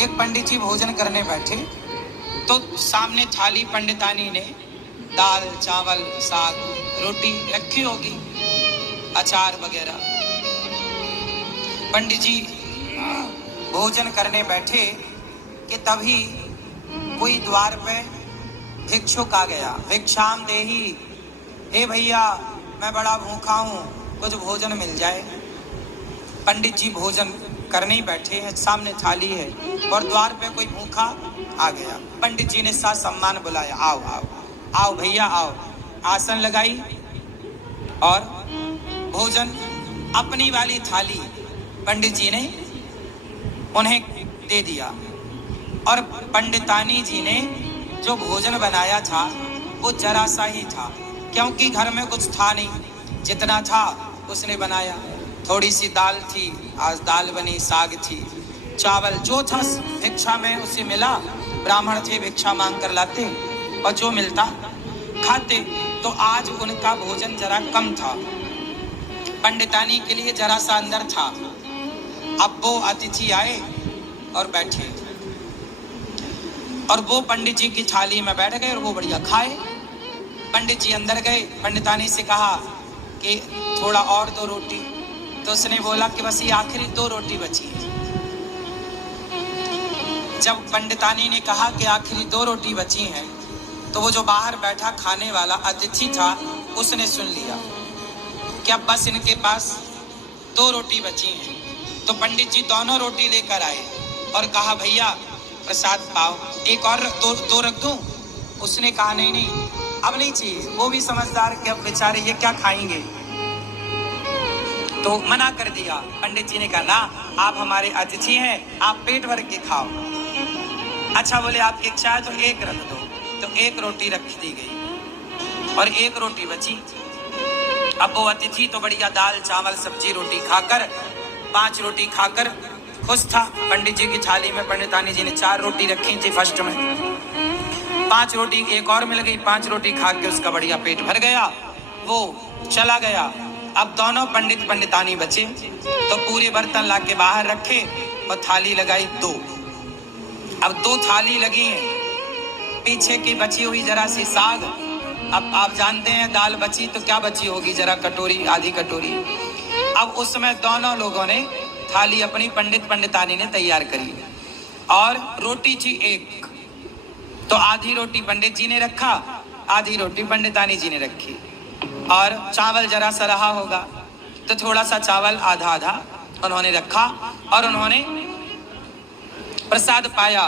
एक पंडित जी भोजन करने बैठे तो सामने थाली पंडितानी ने दाल चावल साग रोटी रखी होगी, अचार वगैरह। पंडित जी भोजन करने बैठे कि तभी कोई द्वार पे भिक्षुक आ गया। भिक्षाम देही, हे भैया मैं बड़ा भूखा हूँ, कुछ भोजन मिल जाए। पंडित जी भोजन करने ही बैठे हैं, सामने थाली है और द्वार पे कोई भूखा आ गया। पंडित जी ने सा सम्मान बुलाया, आओ आओ आओ भैया आओ। आसन लगाई और भोजन अपनी वाली थाली पंडित जी ने उन्हें दे दिया। और पंडितानी जी ने जो भोजन बनाया था वो जरा सा ही था, क्योंकि घर में कुछ था नहीं, जितना था उसने बनाया। थोड़ी सी दाल थी, आज दाल बनी, साग थी, चावल जो था भिक्षा में उसे मिला। ब्राह्मण थे, भिक्षा मांग कर लाते और जो मिलता खाते। तो आज उनका भोजन जरा कम था, पंडितानी के लिए जरा सा अंदर था। अब वो अतिथि आए और बैठे और वो पंडित जी की थाली में बैठ गए और वो बढ़िया खाए। पंडित जी अंदर गए, पंडितानी से कहा कि थोड़ा और दो रोटी। तो उसने बोला कि बस ये आखिरी 2 रोटी बची है। जब पंडितानी ने कहा कि आखिरी 2 रोटी बची हैं, तो वो जो बाहर बैठा खाने वाला अतिथि था उसने सुन लिया कि अब बस इनके पास 2 रोटी बची हैं। तो पंडित जी दोनों रोटी लेकर आए और कहा भैया प्रसाद पाओ, एक और दो रख दूं? उसने कहा नहीं नहीं अब नहीं चाहिए। वो भी समझदार कि अब बेचारे ये क्या खाएंगे, तो मना कर दिया। पंडित जी ने कहा ना, आप हमारे अतिथि हैं, आप पेट भर के खाओ। अच्छा बोले आपकी इच्छा है तो एक रख दो। तो 1 रोटी रख दी गई और 1 रोटी बची। अब वो अतिथि तो बढ़िया दाल चावल सब्जी रोटी खाकर 5 रोटी खाकर खुश था। पंडित जी की थाली में पंडितानी जी ने 4 रोटी रखी थी फर्स्ट में, 5 रोटी एक और मिल गई। 5 रोटी खा के उसका बढ़िया पेट भर गया, वो चला गया। अब दोनों पंडित पंडितानी बचे तो पूरे बर्तन ला के बाहर रखे और थाली लगाई 2। अब 2 थाली लगी हैं, पीछे की बची हुई जरा सी साग। अब आप जानते हैं दाल बची तो क्या बची होगी, जरा कटोरी आधी कटोरी। अब उसमें दोनों लोगों ने थाली अपनी पंडित पंडितानी ने तैयार करी और रोटी थी 1, तो आधी रोटी पंडित जी ने रखा, आधी रोटी पंडितानी जी ने रखी। और चावल जरा सा रहा होगा तो थोड़ा सा चावल आधा आधा उन्होंने रखा और उन्होंने प्रसाद पाया।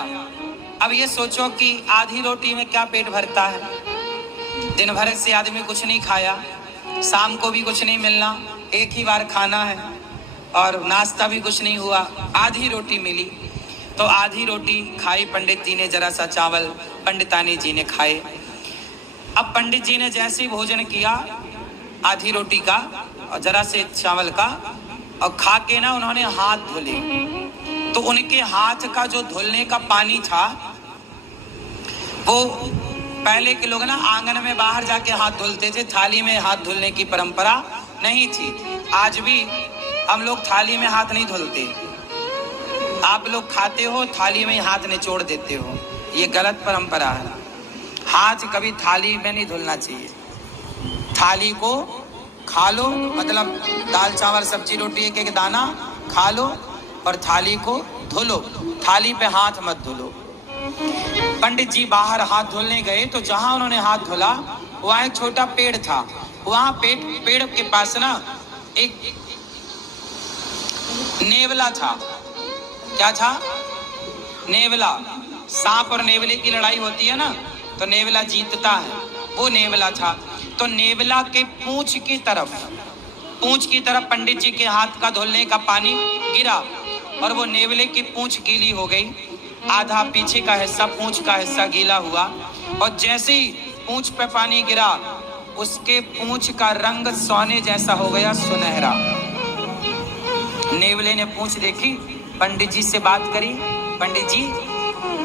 अब ये सोचो कि आधी रोटी में क्या पेट भरता है, दिन भर से आदमी कुछ नहीं खाया, शाम को भी कुछ नहीं मिलना, एक ही बार खाना है और नाश्ता भी कुछ नहीं हुआ, आधी रोटी मिली। तो आधी रोटी खाई पंडित जी ने, जरा सा चावल पंडितानी जी ने खाए। अब पंडित जी ने जैसे ही भोजन किया आधी रोटी का और जरा से चावल का और खा के ना उन्होंने हाथ धुले, तो उनके हाथ का जो धुलने का पानी था वो पहले के लोग ना आंगन में बाहर जाके हाथ धुलते थे, थाली में हाथ धुलने की परंपरा नहीं थी। आज भी हम लोग थाली में हाथ नहीं धुलते, आप लोग खाते हो थाली में हाथ निचोड़ देते हो, ये गलत परंपरा है। हाथ कभी थाली में नहीं धुलना चाहिए। थाली को खा लो, मतलब दाल चावल सब्जी रोटी एक एक दाना खा लो और थाली को धुलो, थाली पे हाथ मत धुलो। पंडित जी बाहर हाथ धुलने गए तो जहां उन्होंने हाथ धुला वहां एक छोटा पेड़ था। वहां पेड़ के पास ना एक नेवला था। क्या था? नेवला। सांप और नेवले की लड़ाई होती है ना, तो नेवला जीतता है, वो नेवला था। तो नेवला के पूंछ की तरफ पंडित जी के हाथ का धुलने का पानी गिरा और वो नेवले की पूंछ गीली हो गई, आधा पीछे का हिस्सा पूंछ का हिस्सा गीला हुआ और जैसे ही पूंछ पे पानी गिरा उसके पूंछ का रंग सोने जैसा हो गया, सुनहरा। नेवले ने पूंछ देखी, पंडित जी से बात करी, पंडित जी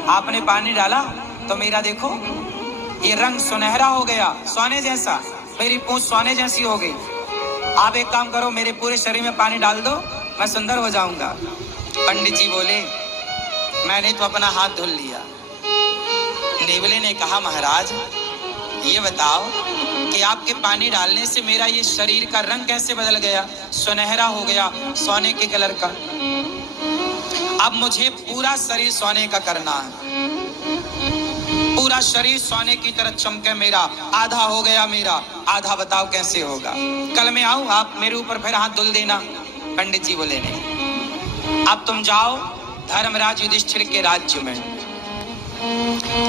आपने पानी डाला तो मेरा देखो ये रंग सुनहरा हो गया, सोने जैसा, मेरी पूंछ सोने जैसी हो गई। आप एक काम करो, मेरे पूरे शरीर में पानी डाल दो, मैं सुंदर हो जाऊंगा। पंडित जी बोले मैंने तो अपना हाथ धुल लिया। नेवले ने कहा महाराज ये बताओ कि आपके पानी डालने से मेरा ये शरीर का रंग कैसे बदल गया, सुनहरा हो गया, सोने के कलर का। अब मुझे पूरा शरीर सोने का करना है, पूरा शरीर सोने की तरह चमके मेरा। आधा हो गया मेरा, आधा बताओ कैसे होगा। कल मैं आऊं, आप मेरे ऊपर फिर हाथ धुल देना। पंडित जी बोले नहीं, अब तुम जाओ धर्मराज युधिष्ठिर के राज्य में।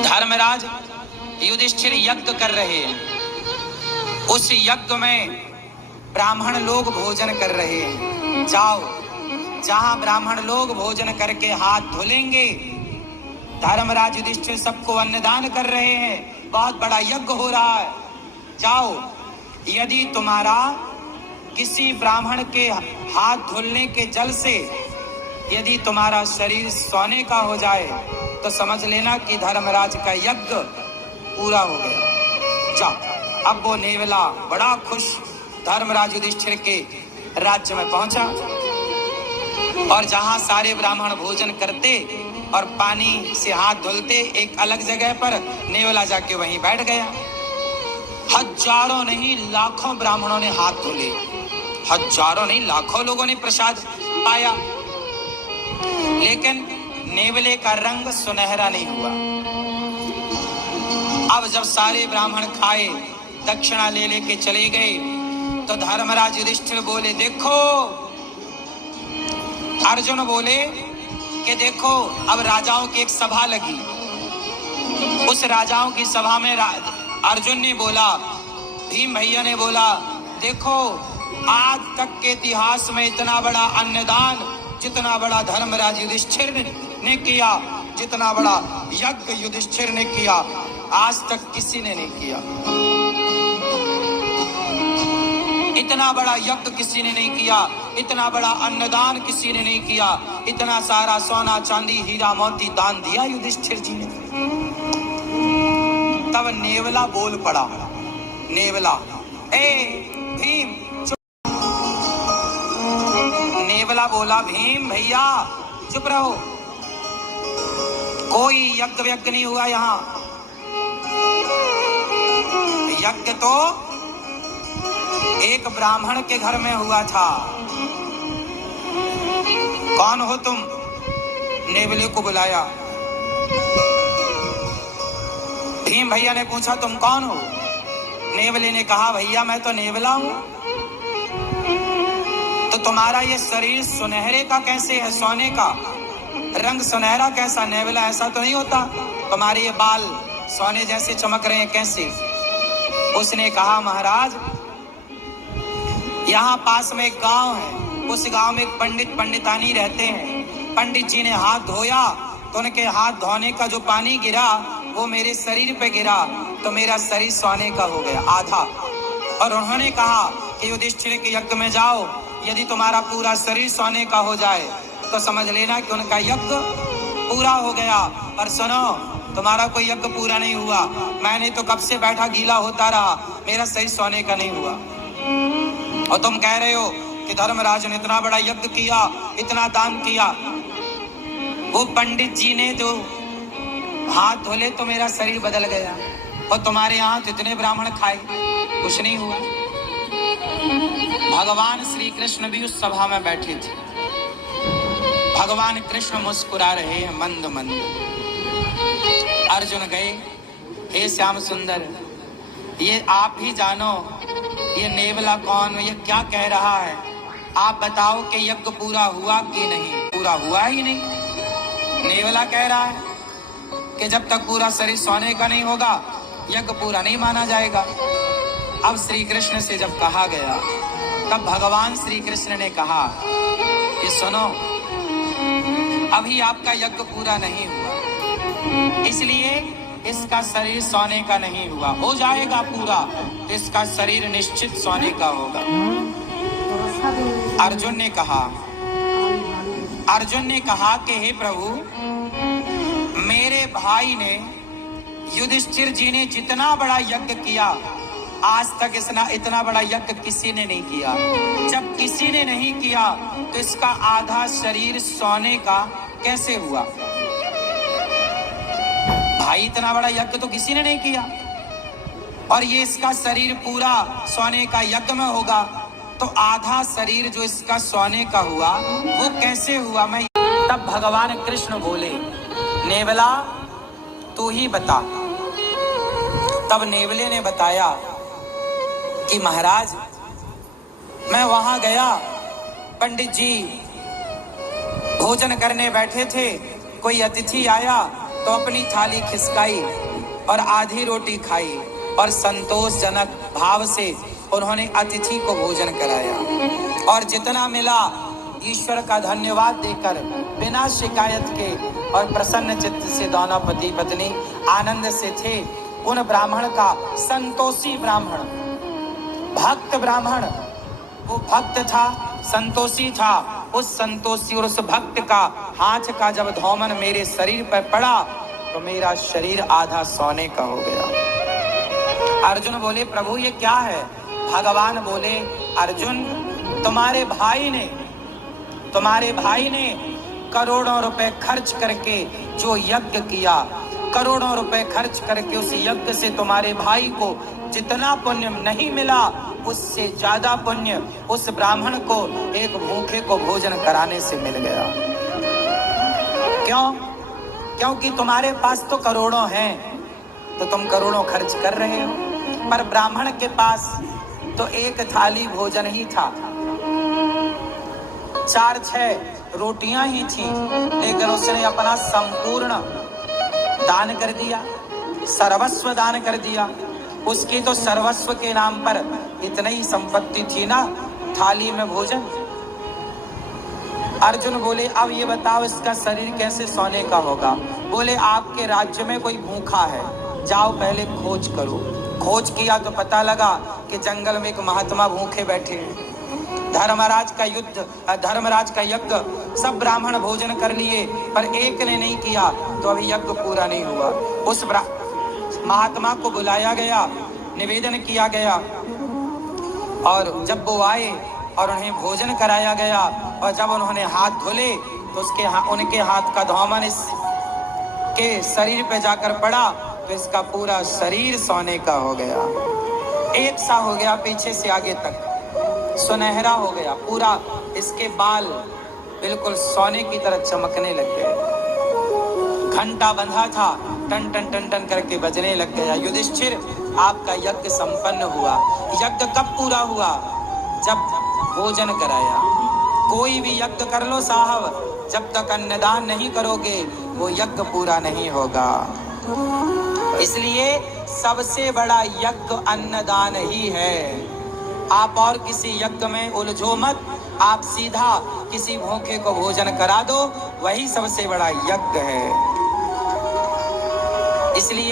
धर्मराज युधिष्ठिर यज्ञ कर रहे हैं, उस यज्ञ में ब्राह्मण लोग भोजन कर रहे हैं। जाओ, जहां ब्राह्मण लोग भोजन करके हाथ धुलेंगे, धर्मराज युधिष्ठिर सबको अन्नदान कर रहे हैं, बहुत बड़ा यज्ञ हो रहा है। जाओ, यदि तुम्हारा किसी ब्राह्मण के हाथ धुलने के जल से यदि तुम्हारा शरीर सोने का हो जाए तो समझ लेना कि धर्मराज का यज्ञ पूरा हो गया। जाओ। अब वो नेवला बड़ा खुश धर्मराज युधिष्ठिर के राज्य में पहुंचा और जहां सारे ब्राह्मण भोजन करते और पानी से हाथ धुलते, एक अलग जगह पर नेवला जाके वहीं बैठ गया। हजारों नहीं लाखों ब्राह्मणों ने हाथ धुले, हजारों नहीं लाखों लोगों ने प्रसाद पाया, लेकिन नेवले का रंग सुनहरा नहीं हुआ। अब जब सारे ब्राह्मण खाए, दक्षिणा ले लेके चले गए, तो धर्मराज युधिष्ठिर बोले देखो, अर्जुन बोले कि देखो अब राजाओं की एक सभा लगी। उस राजाओं की सभा में अर्जुन ने बोला, भीम भैया ने बोला, देखो आज तक के इतिहास में इतना बड़ा अन्नदान जितना बड़ा धर्मराज युधिष्ठिर ने किया, जितना बड़ा यज्ञ युधिष्ठिर ने किया, आज तक किसी ने नहीं किया। इतना बड़ा यज्ञ किसी ने नहीं किया, इतना बड़ा अन्नदान किसी ने नहीं किया, इतना सारा सोना चांदी हीरा मोती दान दिया युधिष्ठिर जी ने। तब नेवला बोल पड़ा, नेवला, ए भीम। नेवला बोला, भीम भैया चुप रहो, कोई यज्ञ नहीं हुआ यहाँ। यज्ञ तो एक ब्राह्मण के घर में हुआ था। कौन हो तुम? नेवले को बुलाया। भीम भैया ने पूछा तुम कौन हो? नेवले ने कहा भैया मैं तो नेवला हूं। तो तुम्हारा ये शरीर सुनहरे का कैसे है, सोने का रंग सुनहरा कैसा? नेवला ऐसा तो नहीं होता, तुम्हारे ये बाल सोने जैसे चमक रहे हैं कैसे? उसने कहा महाराज यहाँ पास में एक गांव है, उस गांव में एक पंडित पंडितानी रहते हैं। पंडित जी ने हाथ धोया तो उनके हाथ धोने का जो पानी गिरा वो मेरे शरीर पे गिरा, तो मेरा शरीर सोने का हो गया आधा। और उन्होंने कहा कि युधिष्ठिर के यज्ञ में जाओ, यदि तुम्हारा पूरा शरीर सोने का हो जाए तो समझ लेना कि उनका यज्ञ पूरा हो गया। पर सुनो, तुम्हारा कोई यज्ञ पूरा नहीं हुआ, मैंने तो कब से बैठा गीला होता रहा, मेरा शरीर सोने का नहीं हुआ। और तुम कह रहे हो कि धर्मराज ने इतना बड़ा यज्ञ किया, इतना दान किया। वो पंडित जी ने जो हाथ धोले तो मेरा शरीर बदल गया, और तुम्हारे यहाँ तो इतने ब्राह्मण खाए, कुछ नहीं हुआ। भगवान श्री कृष्ण भी उस सभा में बैठे थे। भगवान कृष्ण मुस्कुरा रहे हैं मंद मंद। अर्जुन गए, हे श्याम सुंदर, ये आप ही जानो ये नेवला कौन, ये क्या कह रहा है, आप बताओ कि यज्ञ पूरा हुआ कि नहीं? पूरा हुआ ही नहीं। नेवला कह रहा है कि जब तक पूरा शरीर सोने का नहीं होगा यज्ञ पूरा नहीं माना जाएगा। अब श्री कृष्ण से जब कहा गया तब भगवान श्री कृष्ण ने कहा कि सुनो, अभी आपका यज्ञ पूरा नहीं हुआ, इसलिए इसका शरीर सोने का नहीं हुआ। हो जाएगा पूरा तो इसका शरीर निश्चित सोने का होगा। अर्जुन ने कहा कि हे प्रभु, मेरे भाई ने युधिष्ठिर जी ने जितना बड़ा यज्ञ किया, आज तक इतना बड़ा यज्ञ किसी ने नहीं किया। जब किसी ने नहीं किया तो इसका आधा शरीर सोने का कैसे हुआ? भाई इतना बड़ा यज्ञ तो किसी ने नहीं किया, और ये इसका शरीर पूरा सोने का यज्ञ में होगा, तो आधा शरीर जो इसका सोने का हुआ वो कैसे हुआ? मैं तब भगवान कृष्ण बोले, नेवला तू ही बता। तब नेवले ने बताया कि महाराज मैं वहां गया, पंडित जी भोजन करने बैठे थे, कोई अतिथि आया तो अपनी थाली खिसकाई और आधी रोटी खाई और संतोषजनक भाव से उन्होंने अतिथि को भोजन कराया, और जितना मिला ईश्वर का धन्यवाद देकर बिना शिकायत के और प्रसन्न चित्त से दोनों पति पत्नी आनंद से थे। उन ब्राह्मण का, संतोषी ब्राह्मण, भक्त ब्राह्मण, वो भक्त था, संतोषी था, उस संतोषी और उस भक्त का हाथ का जब धौमन मेरे शरीर पर पड़ा तो मेरा शरीर आधा सोने का हो गया। अर्जुन बोले, प्रभु ये क्या है? भगवान बोले, अर्जुन तुम्हारे भाई ने करोड़ों रुपए खर्च करके जो यज्ञ किया, करोड़ों रुपए खर्च करके उस यज्ञ से तुम्हारे भाई को जितना पुण्य नहीं मिला, उससे ज्यादा पुण्य उस ब्राह्मण को एक भूखे को भोजन कराने से मिल गया। क्यों? क्योंकि तुम्हारे पास तो करोड़ों हैं, तो तुम करोड़ों खर्च कर रहे हो, पर ब्राह्मण के पास तो एक थाली भोजन ही था, 4-6 रोटियां ही थी, लेकिन उसने अपना संपूर्ण दान कर दिया, सर्वस्व दान कर दिया। उसकी तो सर्वस्व के नाम पर इतनी ही संपत्ति थी ना, थाली में भोजन। अर्जुन बोले, अब ये बताओ इसका शरीर कैसे सोने का होगा? बोले, आपके राज्य में कोई भूखा है, जाओ पहले खोज करो। खोज किया तो पता लगा कि जंगल में एक महात्मा भूखे बैठे हैं। धर्मराज का यज्ञ सब ब्राह्मण भोजन कर लिए, पर एक ने नहीं किया, तो अभी यज्ञ पूरा नहीं हुआ। उस महात्मा को बुलाया गया, निवेदन किया गया, और जब वो आए और उन्हें भोजन कराया गया, और जब उन्होंने हाथ धुले तो उनके हाथ का धौमन इसके शरीर पे जाकर पड़ा, तो इसका पूरा शरीर सोने का हो गया, एक सा हो गया, पीछे से आगे तक सुनहरा हो गया पूरा। इसके बाल बिल्कुल सोने की तरह चमकने लग गए। घंटा बंधा था, टन टन टन टन करके बजने लग गया। युधिष्ठिर, आपका यज्ञ संपन्न हुआ। यज्ञ कब पूरा हुआ? जब भोजन कराया। कोई भी यज्ञ कर लो साहब, जब तक अन्नदान नहीं करोगे वो यज्ञ पूरा नहीं होगा। इसलिए सबसे बड़ा यज्ञ अन्नदान ही है। आप और किसी यज्ञ में उलझो मत, आप सीधा किसी भूखे को भोजन करा दो, वही सबसे बड़ा यज्ञ है। इसलिए